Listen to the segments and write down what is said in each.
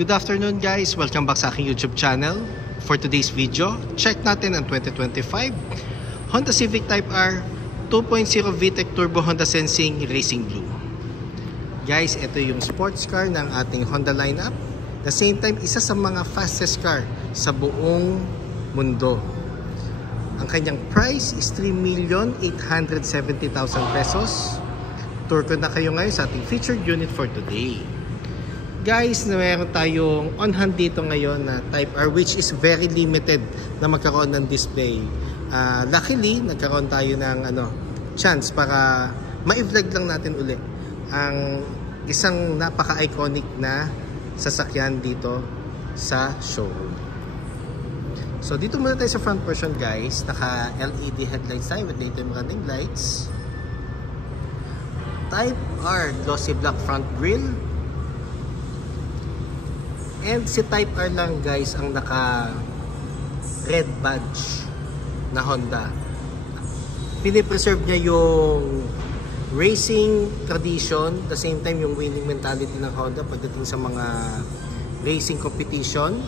Good afternoon guys, welcome back sa aking YouTube channel. For today's video, check natin ang 2025 Honda Civic Type R 2.0 VTEC Turbo Honda Sensing Racing Blue. Guys, ito yung sports car ng ating Honda lineup. The same time, isa sa mga fastest car sa buong mundo. Ang kanyang price is 3,870,000 pesos. Tour ko na kayo ngayon sa ating featured unit for today. Guys, meron tayong on hand dito ngayon na Type R, which is very limited na magkaroon ng display. Luckily, nagkaroon tayo ng chance para ma-vlog lang natin uli ang isang napaka-iconic na sasakyan dito sa showroom. So dito muna tayo sa front portion guys. Naka LED headlights tayo with daytime running lights. Type R glossy black front grille. And si Type R lang guys ang naka red badge na Honda. Pinipreserve niya yung racing tradition, the same time yung winning mentality ng Honda pagdating sa mga racing competition.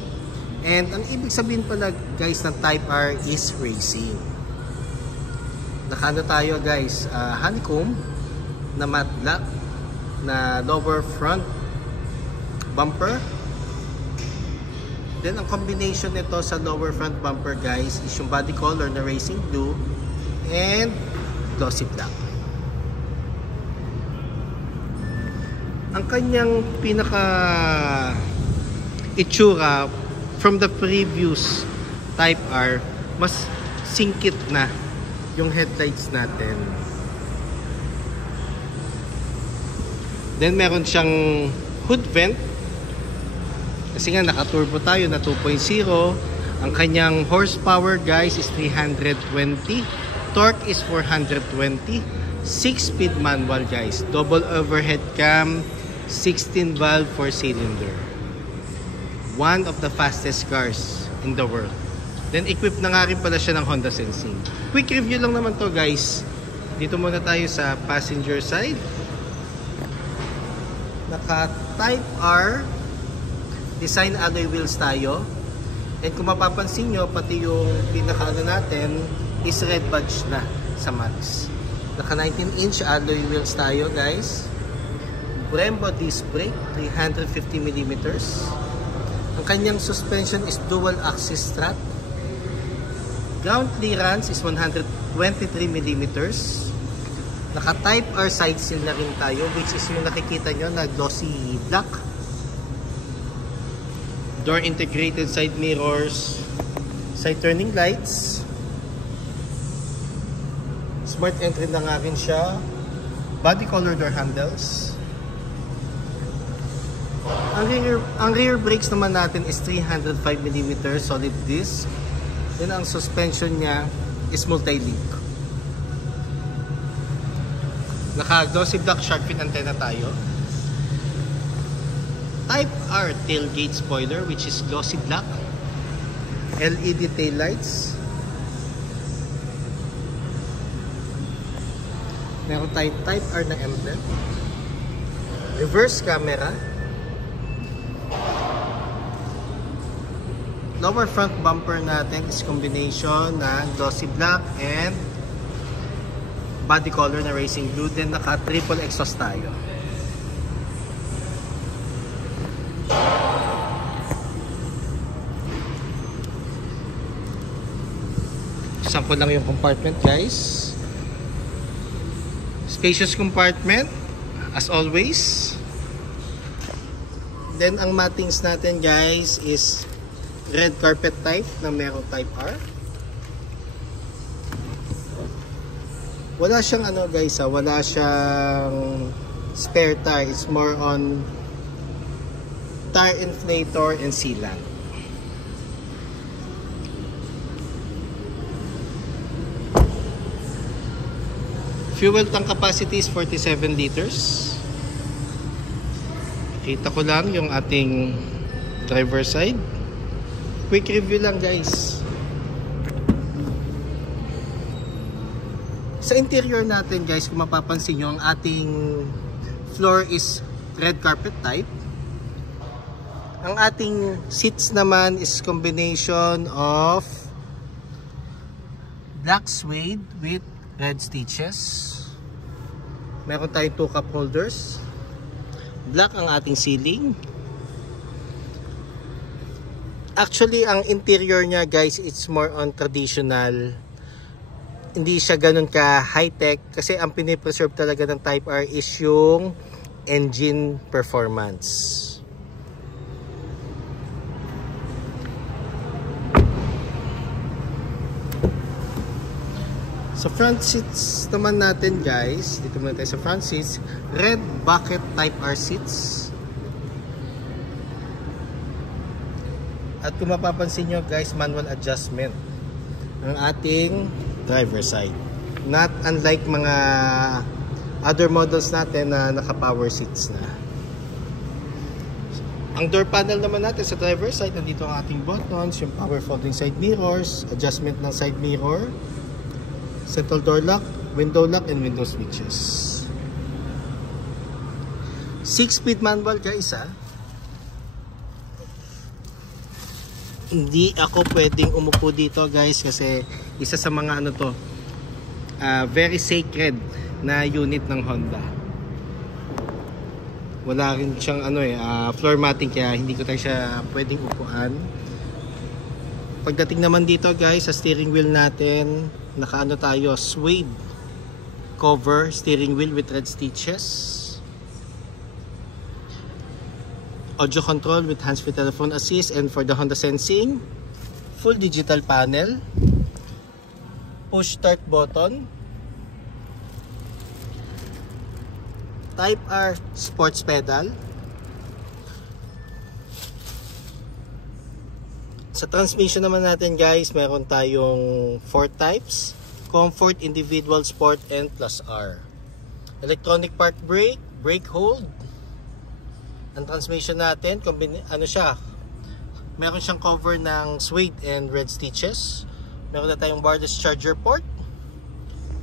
And ang ibig sabihin pala guys ng Type R is racing. Nakano tayo guys, honeycomb na matte black na lower front bumper. Then ang combination nito sa lower front bumper guys is yung body color na racing blue and glossy black. Ang kanyang pinaka itsura from the previous Type R, mas singkit na yung headlights natin. Then meron siyang hood vent. Kasi nga naka-turbo tayo na 2.0. Ang kanyang horsepower guys is 320. Torque is 420. 6-speed manual guys. Double overhead cam. 16 valve 4-cylinder. One of the fastest cars in the world. Then equipped na nga rin pala siya ng Honda Sensing. Quick review lang naman to guys. Dito muna tayo sa passenger side. Naka Type R design alloy wheels tayo. And kung mapapansin nyo, pati yung pinaka-ano natin is red badge na sa max. Naka 19-inch alloy wheels tayo guys. Brembo disc brake 350mm. Ang kanyang suspension is dual axis strut. Ground clearance is 123mm. Naka Type R side seal na rin tayo, which is yung nakikita nyo na glossy black. Door integrated side mirrors, side turning lights. Smart entry na nga rin siya. Body color door handles. Ang rear brakes naman natin is 305mm solid disc. Then ang suspension niya is multi-link. Naka glossy black shark fin antenna tayo. Type R tailgate spoiler, which is glossy black. LED tail lights. Meron tayong Type R na emblem. Reverse camera. Lower front bumper natin is combination na glossy black and body color na racing blue. Then naka triple exhaust tayo. Sample lang yung compartment guys. Spacious compartment as always. Then ang mattings natin guys is red carpet type na merong Type R. Wala siyang guys wala siyang spare tire. It's more on tire inflator and sealant. Fuel tank capacity is 47 liters. Kita ko lang yung ating driver side. Quick review lang guys. Sa interior natin guys, kung mapapansin nyo, ang ating floor is red carpet type. Ang ating seats naman is combination of black suede with red stitches. Meron tayong 2 cup holders. Black ang ating ceiling. Actually, ang interior niya guys, it's more on traditional. Hindi siya ganun ka high-tech kasi ang pinipreserve talaga ng Type R is yung engine performance. Sa front seats naman natin guys, dito muna tayo sa front seats, red bucket Type R seats. At kung mapapansin nyo guys, manual adjustment ng ating driver side. Not unlike mga other models natin na naka-power seats na. Ang door panel naman natin sa driver side, nandito ang ating buttons, yung power folding side mirrors, adjustment ng side mirror, central door lock, window lock, and window switches. 6-speed manual guys ha. Hindi ako pwedeng umupo dito guys kasi isa sa mga ano to, very sacred na unit ng Honda. Wala rin siyang ano floor matting kaya hindi ko tayo siya pwedeng upuan. Pagdating naman dito guys sa steering wheel natin, nakaano tayo, suede cover steering wheel with red stitches. Audio control with hands-free telephone assist, and for the Honda Sensing, full digital panel, push start button, Type R sports pedal. Sa transmission naman natin guys, meron tayong 4 types: Comfort, Individual, Sport, and Plus R. Electronic park brake, brake hold. Ang transmission natin, ano siya, meron siyang cover ng suede and red stitches. Meron na tayong wireless charger port,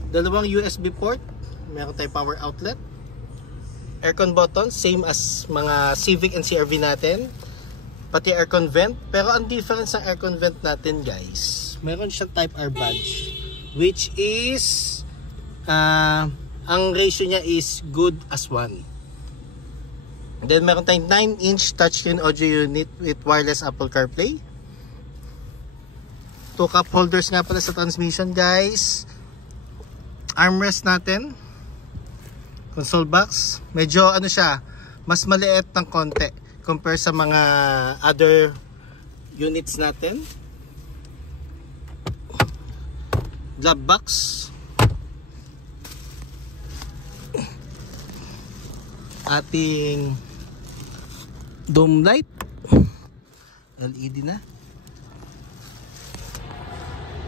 2 USB port, meron tayong power outlet, aircon button, same as mga Civic and CR-V natin, pati aircon vent. Pero ang difference ng aircon vent natin guys, meron siyang Type R badge, which is ang ratio niya is good as 1. Then meron tayong 9-inch touchscreen audio unit with wireless Apple CarPlay. 2 cup holders nga pala sa transmission guys. Armrest natin. Console box. Medyo ano siya, mas maliit ng konti compare sa mga other units natin. Glove box. Ating dome light, LED na.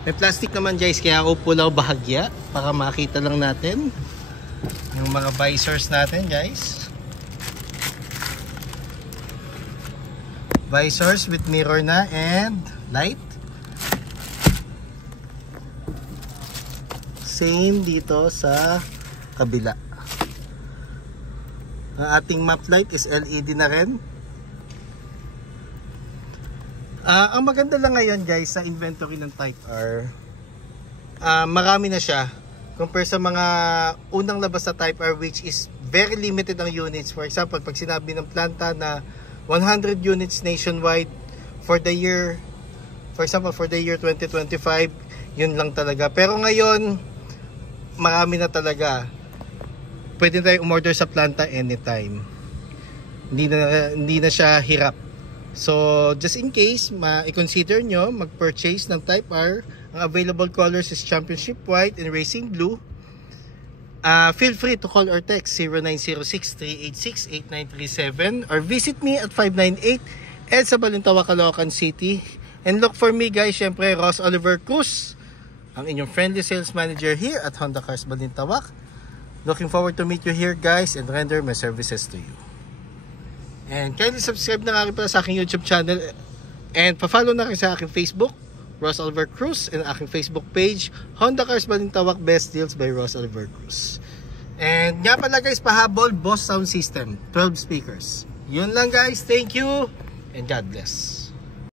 May plastic naman guys, kaya ako pulaw bahagya para makita lang natin yung mga visors natin guys. Visors with mirror na and light. Same dito sa kabila. Ang ating map light is LED na rin. Ang maganda lang ngayon guys sa inventory ng Type R, marami na siya compare sa mga unang labas sa Type R, which is very limited ang units. For example, pag sinabi ng planta na 100 units nationwide for the year, for example for the year 2025, yun lang talaga. Pero ngayon marami na talaga. Pwede tayo umorder sa planta anytime. Hindi na siya hirap. So, just in case, i-consider nyo mag-purchase ng Type R, ang available colors is Championship White and Racing Blue. Feel free to call or text 0906-386-8937 or visit me at 598 EDSA Balintawak, Caloocan City. And look for me guys, syempre Ross Oliver Cruz, ang inyong friendly sales manager here at Honda Cars Balintawak. Looking forward to meet you here guys and render my services to you. And kindly subscribe na nga pala sa aking YouTube channel and pa-follow na rin sa aking Facebook, Ross Oliver Cruz, and aking Facebook page, Honda Cars Balintawak Best Deals by Ross Oliver Cruz. And nga pala guys, pahabol, Boss Sound System, 12 speakers. Yun lang guys, thank you and God bless.